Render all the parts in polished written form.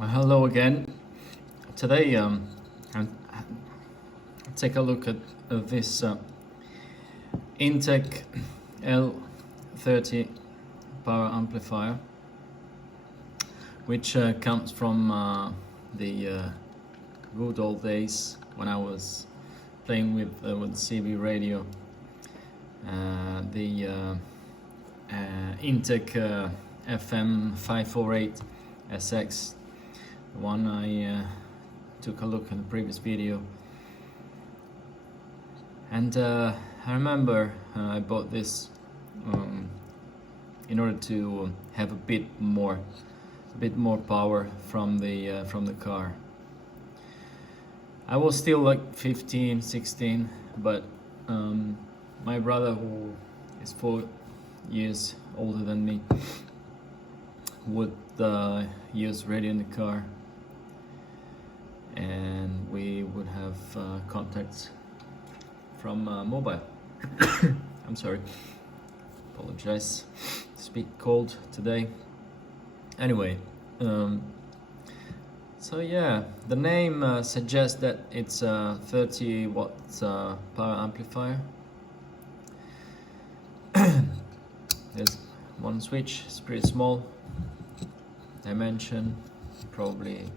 Well, hello again. Today, I'll take a look at this INTEK L30 power amplifier, which comes from the good old days when I was playing with CB radio. The INTEK FM 548 SX, the one I took a look in the previous video. And I remember I bought this in order to have a bit more power from the car. I was still like 15, 16, but my brother, who is 4 years older than me, would use radio in the car, and we would have contacts from mobile. I'm sorry, apologize, speak cold today. Anyway, so yeah, the name suggests that it's a 30 watt power amplifier. There's one switch, it's pretty small. Dimension probably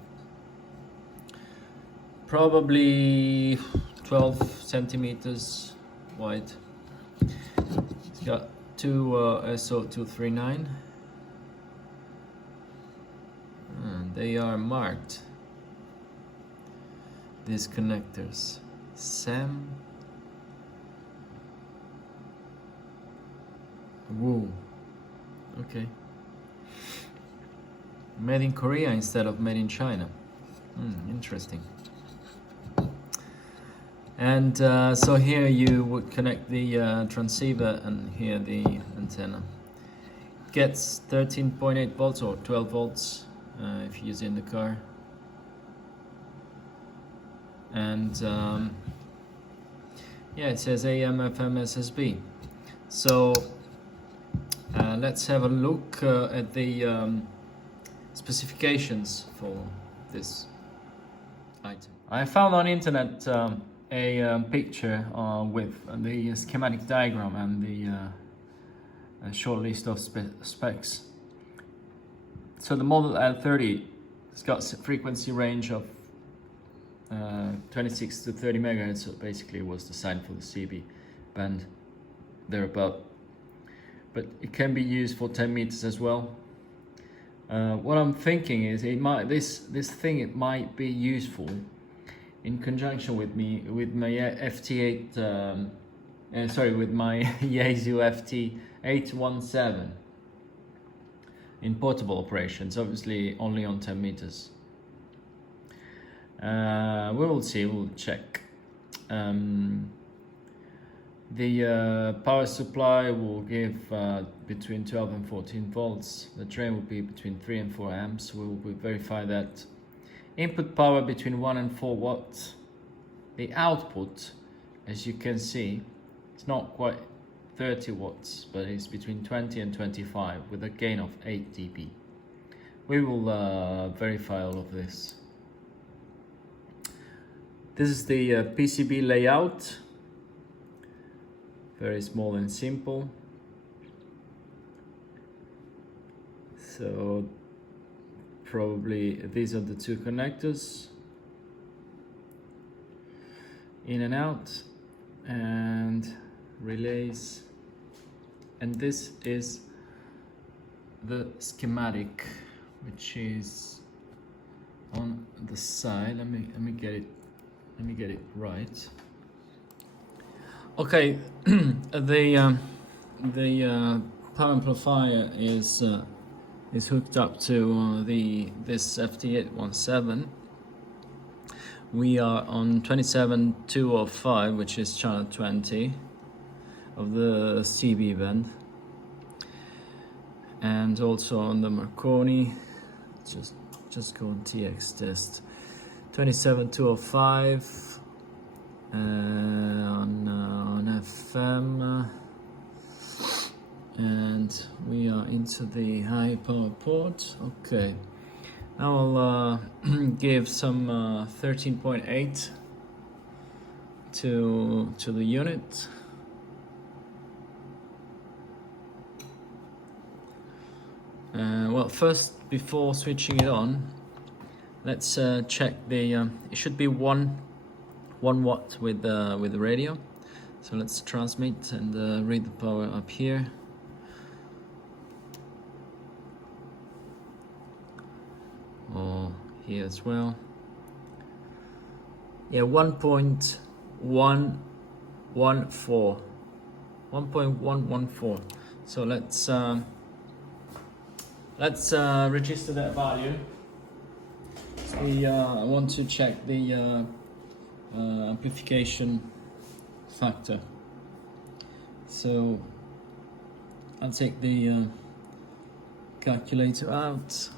12 centimeters wide. It's got two SO239, and they are marked, these connectors. SAM. Woo. Okay. Made in Korea instead of made in China. Interesting. And so here you would connect the transceiver, and here the antenna. Gets 13.8 volts or 12 volts if you use it in the car. And yeah, it says AM, FM, SSB. So let's have a look at the specifications for this item. I found on internet a picture with the schematic diagram and the short list of specs. So the model L30 has got a frequency range of 26 to 30 megahertz, so basically it was designed for the CB band thereabout. But it can be used for 10 meters as well. What I'm thinking is this thing might be useful in conjunction with my FT8 with my Yaesu FT817 in portable operations, obviously only on 10 meters. We will see, we'll check. The power supply will give between 12 and 14 volts. The drain will be between 3 and 4 amps. We will verify that. Input power between 1 and 4 watts. The output, as you can see, it's not quite 30 watts, but it's between 20 and 25 with a gain of 8 dB. We will verify all of this. This is the PCB layout. Very small and simple. So probably these are the two connectors, in and out, and relays. And this is the schematic, which is on the side. Let me get it right. Okay, the power amplifier is hooked up to this FT817. We are on 27205, which is channel 20 of the CB band, and also on the Marconi. Just go on TX test 27205. On FM, and we are into the high power port. Okay, Now I'll give some 13.8 to the unit. Well, first, before switching it on, let's check the. It should be 1 watt with the radio. So let's transmit and read the power up here. Or here as well. Yeah, 1.114. 1.114. So let's register that value. I want to check the amplification factor. So I'll take the calculator out.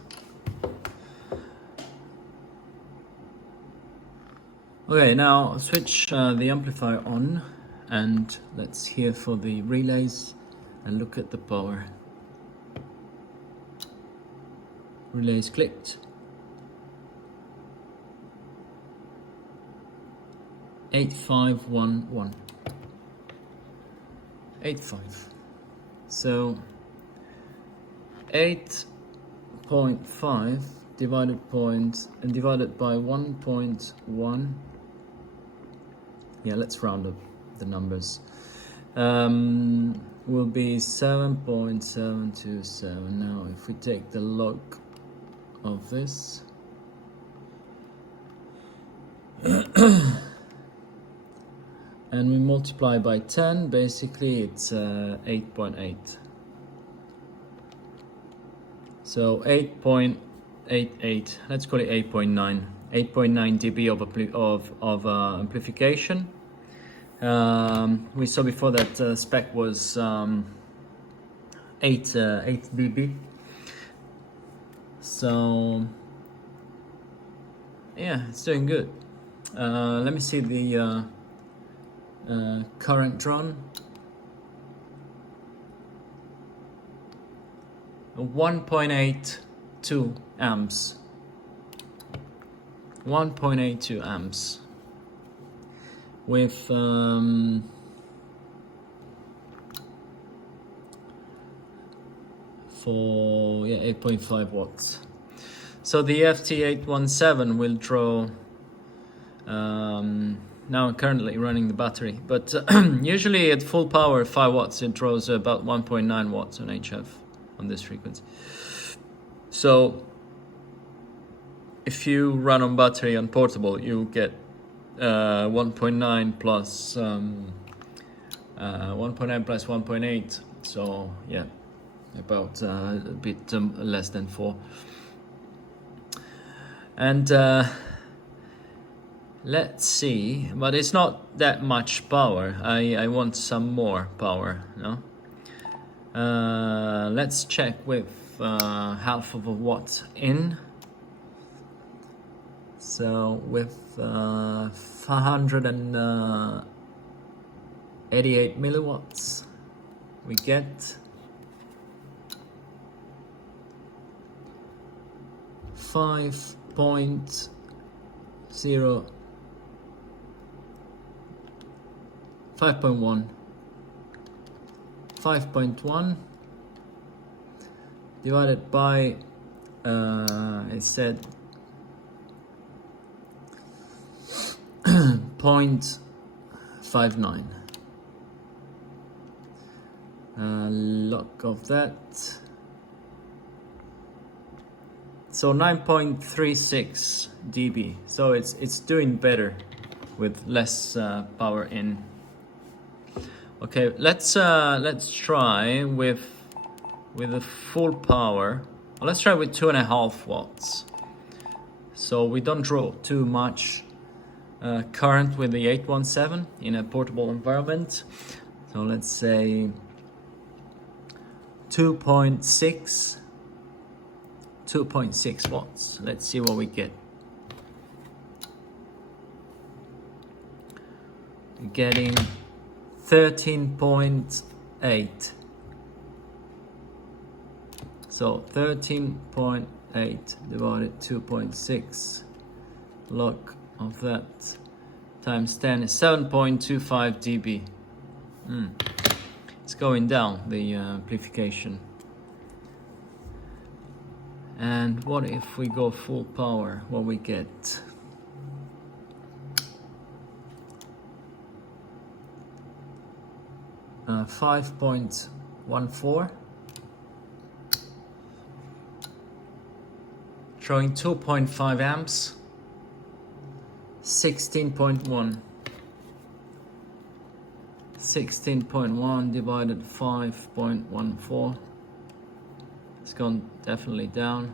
Okay, now switch the amplifier on and let's hear for the relays and look at the power. Relays clicked. 8511. 85. So 8.5 divided by 1.1. Yeah, let's round up the numbers. Will be 7.727. Now, if we take the log of this, and we multiply by 10, basically it's 8.8. So 8.88. Let's call it 8.9. 8.9 dB of amplification. We saw before that spec was 8 dB. So yeah, it's doing good. Let me see the current drawn. 1.82 amps. 1.82 amps with for 8.5 watts. So the FT817 will draw. Now I'm currently running the battery, but usually at full power 5 watts it draws about 1.9 watts on HF on this frequency. So if you run on battery on portable, you get 1.9 plus 1.9 plus 1.8. So yeah, about a bit less than 4. And let's see, but it's not that much power. I want some more power, no? Let's check with half of a watt in. So with 588 milliwatts, we get 5.0 5.1 divided by it said 0.59. Log of that. So 9.36 dB. So it's doing better with less power in. Okay, let's try with the full power. Let's try with 2.5 watts. So we don't draw too much current with the 817 in a portable environment. So let's say 2.6 watts. Let's see what we get. We're getting 13.8. So 13.8 divided 2.6 log of that times 10 is 7.25 dB. It's going down, the amplification. And what if we go full power? What we get? Uh, 5.14, showing 2.5 amps, 16.1. 16.1 divided 5.14. It's gone definitely down.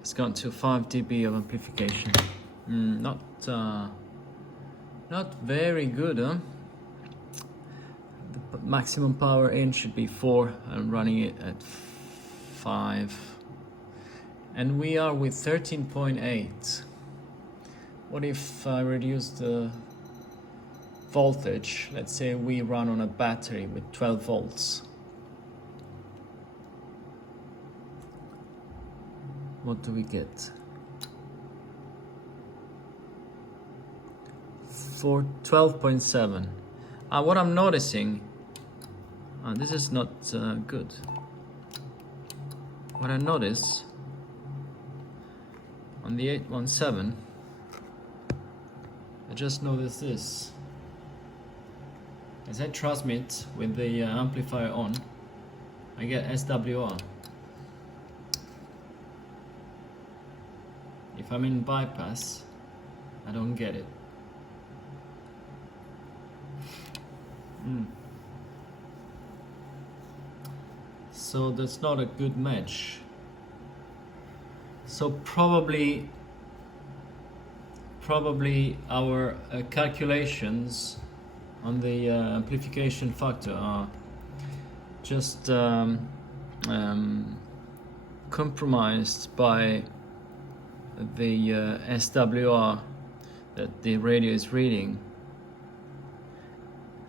It's gone to 5 dB of amplification. Not very good, huh? The maximum power in should be 4. I'm running it at 5. And we are with 13.8. What if I reduce the voltage? Let's say we run on a battery with 12 volts. What do we get? For 12.7. What I'm noticing, this is not good. What I notice on the 817, I just noticed this. As I transmit with the amplifier on, I get SWR. If I'm in bypass, I don't get it. So that's not a good match. So probably our calculations on the amplification factor are just compromised by the SWR that the radio is reading,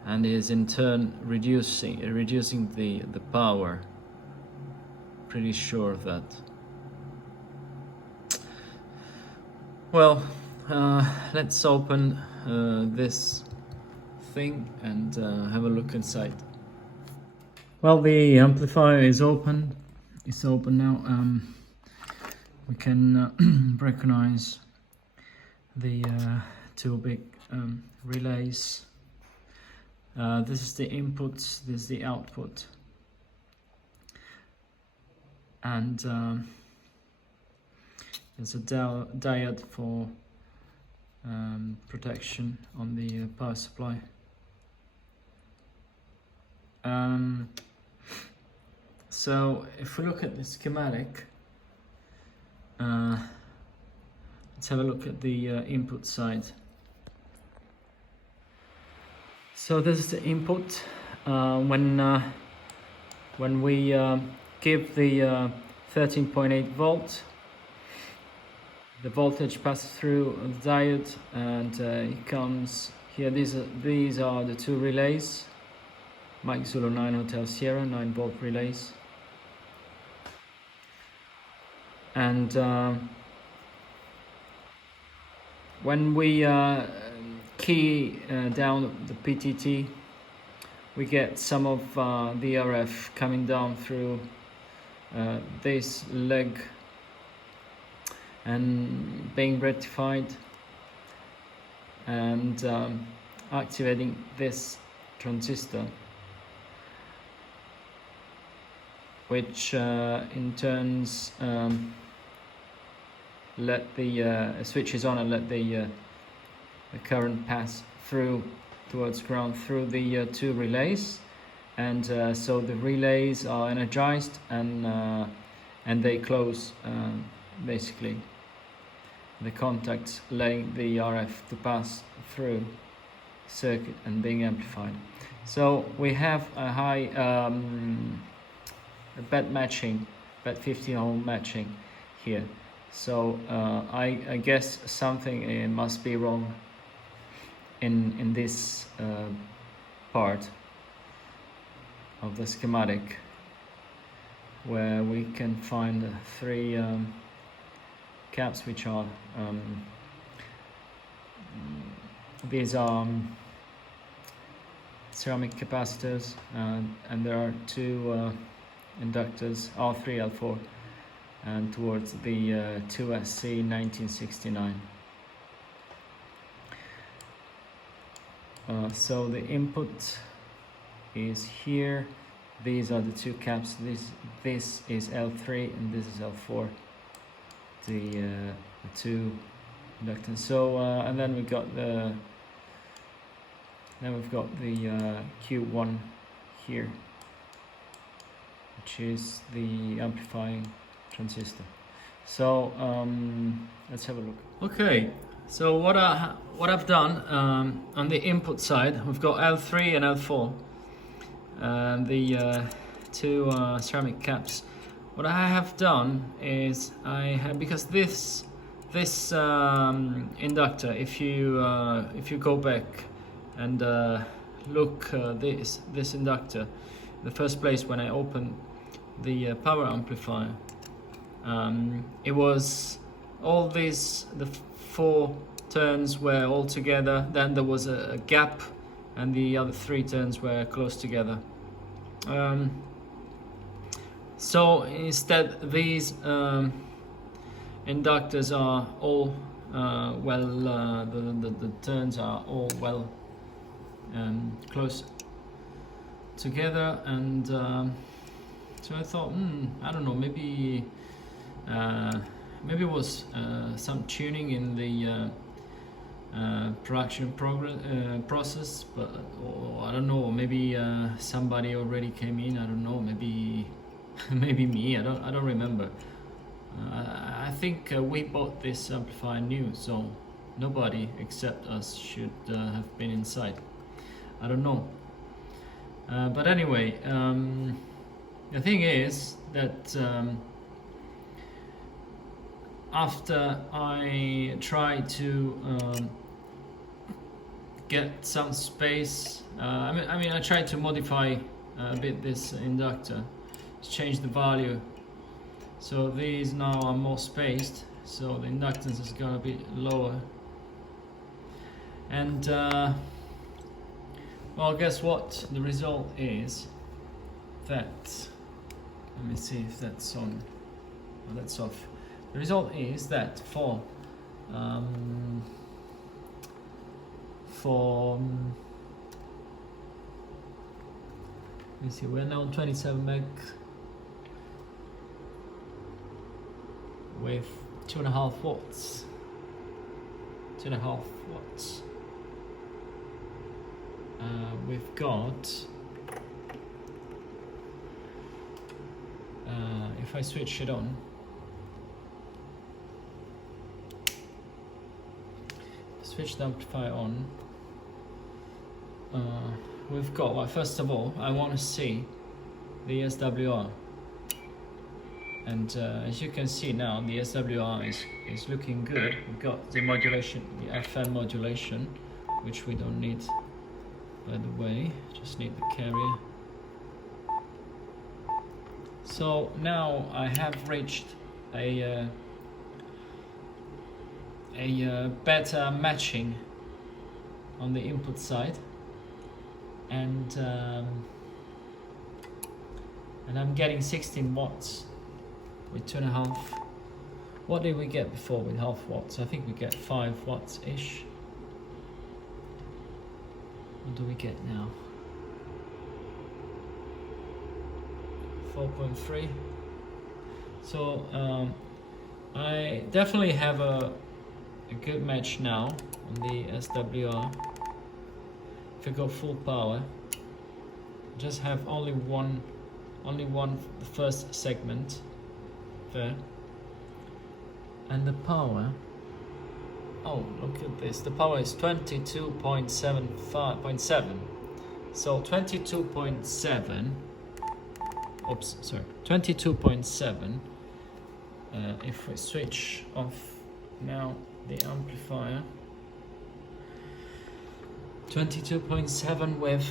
and is in turn reducing the power. Pretty sure of that. Well, let's open this thing and have a look inside. Well, the amplifier is open. It's open now. We can recognize the two big relays. This is the input, this is the output. And there's a diode for protection on the power supply. So if we look at the schematic, let's have a look at the input side. So this is the input. When we give the 13.8 volt, the voltage passes through the diode, and it comes here. These are the two relays, Mike Zulu 9 Hotel Sierra 9 volt relays. And when we key down the PTT, we get some of the RF coming down through this leg and being rectified and activating this transistor, which in turns let the switches on and let the current pass through towards ground through the two relays, and so the relays are energized and they close basically the contacts, letting the RF to pass through circuit and being amplified. So we have a high bed matching, bed 15 ohm matching here. So I guess something must be wrong in this part of the schematic. where we can find three caps, which are these are ceramic capacitors, and there are two inductors, R3, L4, and towards the 2SC 1969. So the input is here. These are the two caps. This is L3 and this is L4. The two inductors. So and then we've got the Q1 here, which is the amplifying transistor. So let's have a look. Okay, so what I've done on the input side, we've got L3 and L4, and the two ceramic caps. What I have done is because this inductor, if you go back and look, this inductor, the first place when I opened the power amplifier, it was all these, the four turns were all together, then there was a gap, and the other three turns were close together. So instead, these inductors are all the turns are all well close together, and so I thought, I don't know, maybe it was some tuning in the production process, but or I don't know, maybe somebody already came in, I don't know, maybe maybe me, I don't remember. I think we bought this amplifier new, so nobody except us should have been inside. I don't know. But anyway, the thing is that after I try to get some space, I mean I tried to modify a bit this inductor, change the value, so these now are more spaced, so the inductance is gonna be lower. And well, guess what? The result is that, let me see if that's on. Oh, that's off. The result is that for let me see, we're now on 27 meg with 2.5 watts. 2.5 watts. We've got, if I switch it on, switch the amplifier on, we've got, well, first of all, I want to see the SWR, and as you can see now, the SWR is looking good. We've got the modulation, the FM modulation, which we don't need, by the way, just need the carrier. So now I have reached a better matching on the input side, and I'm getting 16 watts with 2.5. What did we get before with half watts? I think we get 5 watts ish. What do we get now? 4.3. So I definitely have a good match now on the SWR. If I go full power, just have only one, the first segment there, and the power, oh, look at this, the power is 22.7. So 22.7, oops, sorry, 22.7. If we switch off now the amplifier, 22.7 with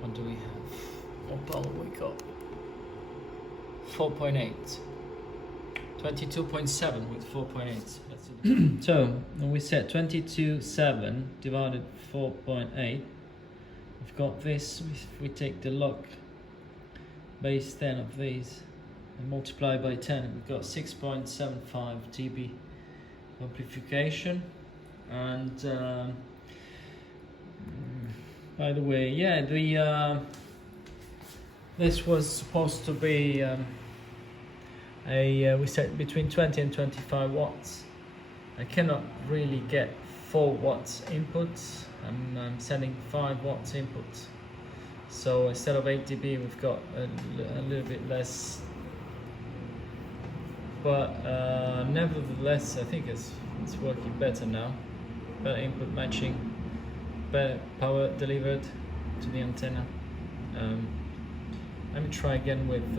what do we have? What power we got? 4.8. 22.7 with 4.8. So we set 22.7 divided 4.8. We've got this. If we take the log base 10 of these and multiply by 10, we've got 6.75 dB amplification. And by the way, yeah, the this was supposed to be we set between 20 and 25 watts. I cannot really get 4 watts inputs. I'm sending 5 watts inputs. So instead of 8 dB, we've got a little bit less. But nevertheless, I think it's working better now. Better input matching, better power delivered to the antenna. Let me try again with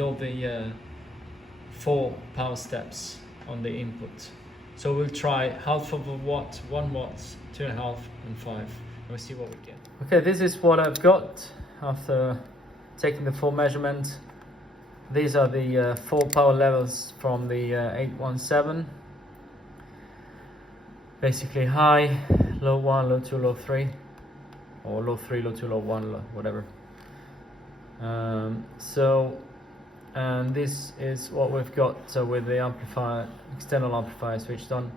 all the 4 power steps on the input. So we'll try half of a watt, 1 watt, 2.5 and 5, and we'll see what we get. Okay, this is what I've got after taking the full measurement. These are the 4 power levels from the 817. Basically high, low 1, low 2, low 3, or low 3, low 2, low 1, whatever. And this is what we've got with the amplifier, external amplifier switched on,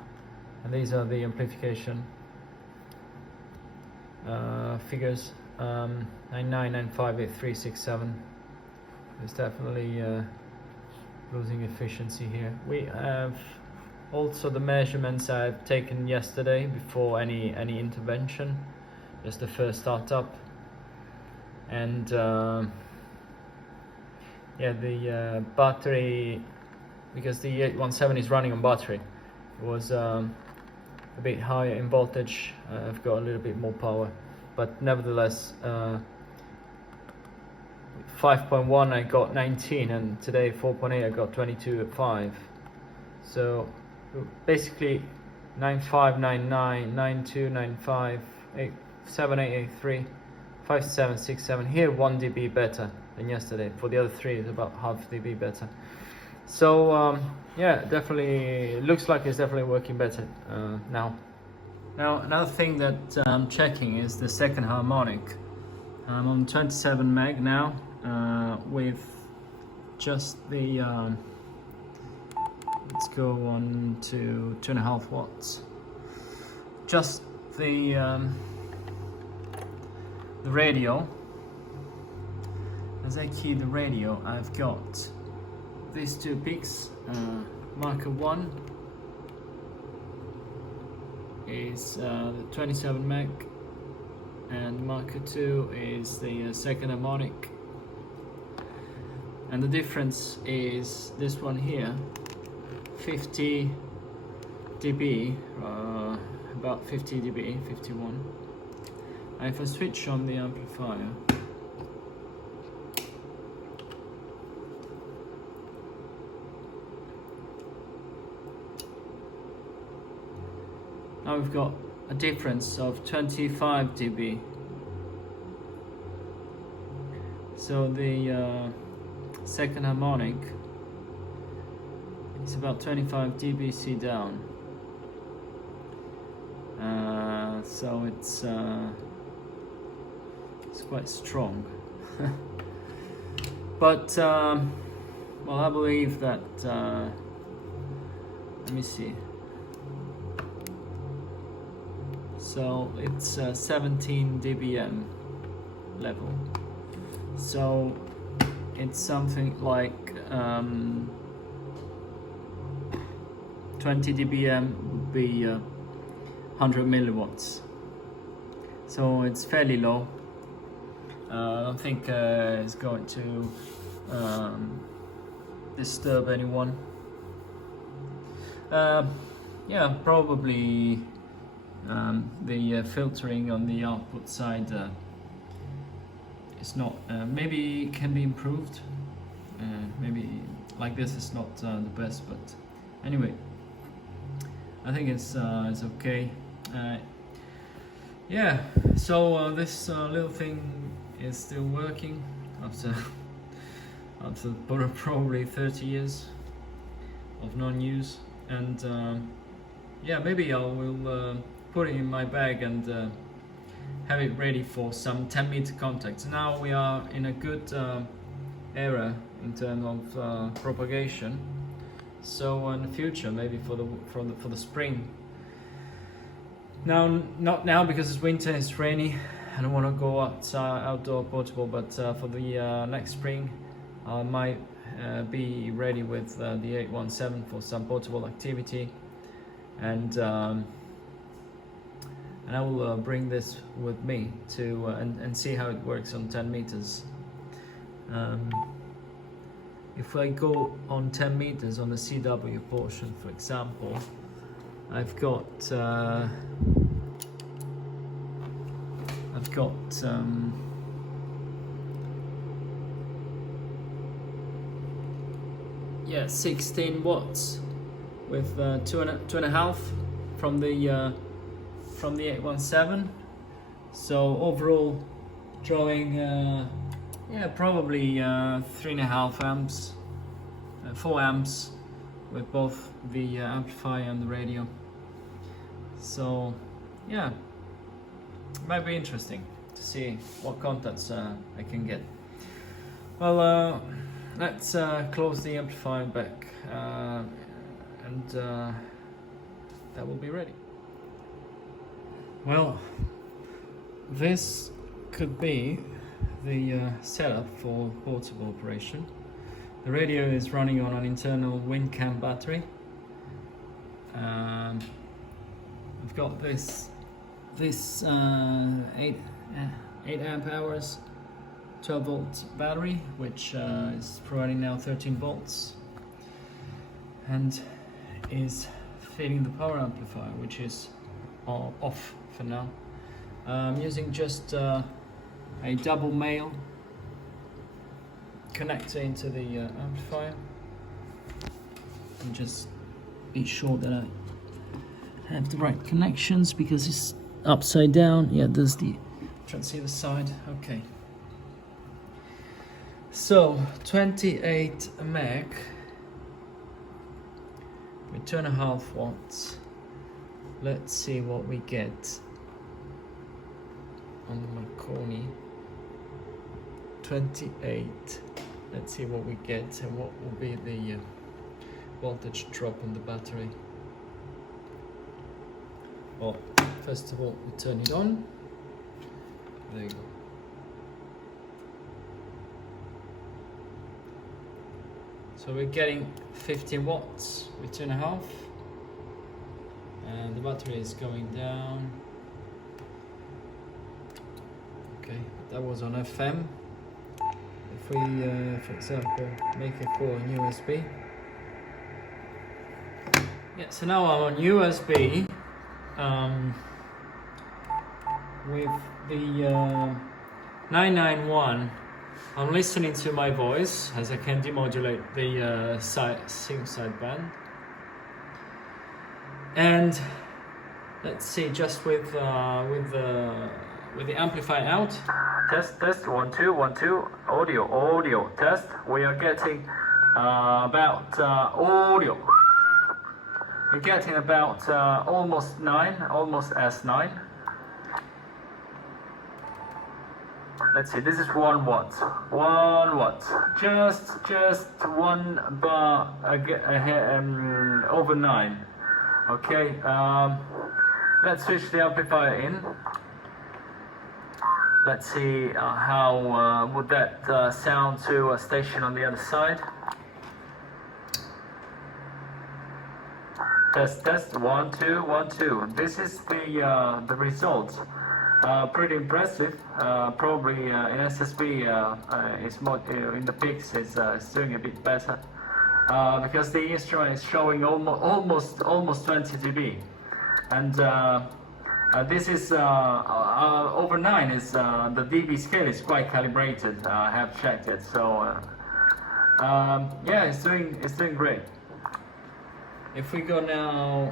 and these are the amplification figures. 99, 95, 83, 67. It's definitely losing efficiency here. We have also the measurements I've taken yesterday before any intervention, just the first startup, and yeah, the battery, because the 817 is running on battery, it was a bit higher in voltage. I've got a little bit more power, but nevertheless 5.1 I got 19, and today 4.8 I got 22.5. So basically 95, 99, 92, 95, 87, 83, 57, 67. Here 1 dB better than yesterday. For the other 3 it's about half dB better. So yeah, definitely looks like it's definitely working better now. Now another thing that I'm checking is the second harmonic. I'm on 27 meg now with just the let's go on to 2.5 watts. Just the radio. As I key the radio, I've got these 2 peaks. Marker 1 is the 27 meg, and marker 2 is the second harmonic. And the difference is this one here, 50 dB, about 50 dB, 51. And if I switch on the amplifier, now we've got a difference of 25 dB. So the second harmonic is about 25 dBc down. So it's quite strong. But well, I believe that let me see. So it's 17 dBm level. So it's something like 20 dBm would be 100 milliwatts. So it's fairly low. I don't think it's going to disturb anyone. Yeah, probably the filtering on the output side is not, maybe it can be improved. Maybe like this is not the best, but anyway, I think it's okay. Yeah, so this little thing is still working after probably 30 years of non-use. And yeah, maybe I will put it in my bag and have it ready for some 10-meter contacts. Now we are in a good era in terms of propagation. So in the future, maybe for the spring. Now, not now because it's winter, it's rainy. I don't want to go outdoor portable, but for the next spring, I might be ready with the 817 for some portable activity, and I will bring this with me to and see how it works on 10 meters. If I go on 10 meters on the CW portion, for example, I've got yeah, 16 watts with two and a half from the 817. So overall drawing yeah, probably 3.5 amps, 4 amps with both the amplifier and the radio. So yeah, might be interesting to see what contacts I can get. Well, let's close the amplifier back and that will be ready. Well, this could be the setup for portable operation. The radio is running on an internal WinCam battery. I've got this 8 amp hours 12 volt battery, which is providing now 13 volts and is feeding the power amplifier, which is off for now. I'm using just a double male connector into the amplifier, and just be sure that I have the right connections because it's upside down. Yeah, there's the transceiver side. Okay, so 28 meg with 2.5 watts. Let's see what we get on the Marconi. 28. Let's see what we get and what will be the voltage drop on the battery. Well, first of all, we turn it on. There you go. So we're getting 50 watts with 2.5, and the battery is going down. Okay, that was on FM. If we, for example, make a call on USB. Yeah, so now I'm on USB with the 991. I'm listening to my voice as I can demodulate the sync sideband. And let's see, just with the amplifier out. Test 1 2 1 2. Audio test. We are getting about audio. We're getting about almost 9, almost S9. Let's see. This is 1 watt. 1 watt. Just 1 bar over 9. Okay. Let's switch the amplifier in. Let's see how would that sound to a station on the other side. Test 1 2 1 2. This is the result. Pretty impressive. Probably in SSB, it's more in the peaks. It's doing a bit better because the instrument is showing almost 20 dB, and this is over 9. Is the dB scale is quite calibrated. I have checked it, so yeah, it's doing great. If we go now,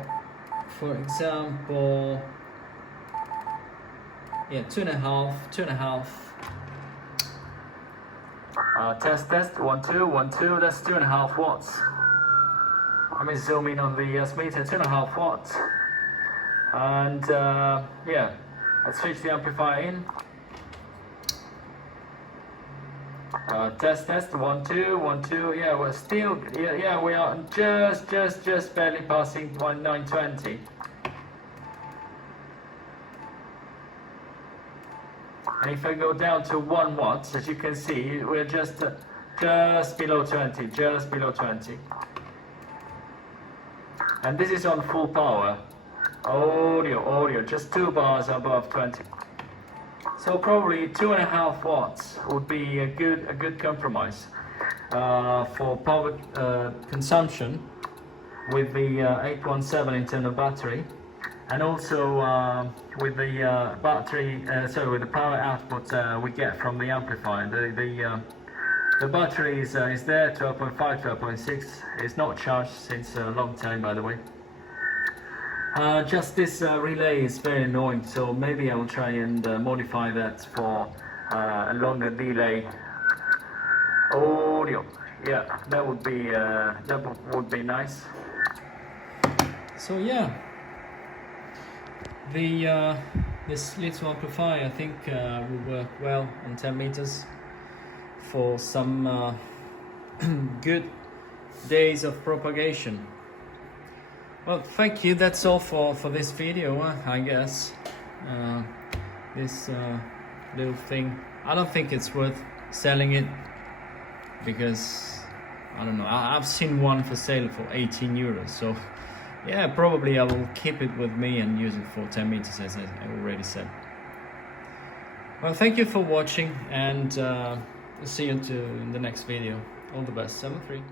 for example, yeah, 2.5 Test, 1, 2, 1, 2, that's 2.5 watts. Let me zoom in on the meter, 2.5 watts. And yeah, let's switch the amplifier in. Test, 1, 2, 1, 2, yeah, we're still, yeah, we are just barely passing 920. And if I go down to 1 watt, as you can see, we're just below 20, just below 20. And this is on full power. Audio, just 2 bars above 20. So probably 2.5 watts would be a good compromise for power consumption with the 817 internal battery, and also with the with the power output we get from the amplifier. The battery is there, 12.5, 12.6. It's not charged since a long time, by the way. Just this relay is very annoying, so maybe I will try and modify that for a longer delay. Audio, yeah, that would be nice. So yeah, this little amplifier I think will work well on 10 meters for some good days of propagation. Well, thank you. That's all for this video, I guess. This little thing, I don't think it's worth selling it, because I don't know, I've seen one for sale for 18 euros. So yeah, probably I will keep it with me and use it for 10 meters, as I already said. Well, thank you for watching, and see you in the next video. All the best. 7-3.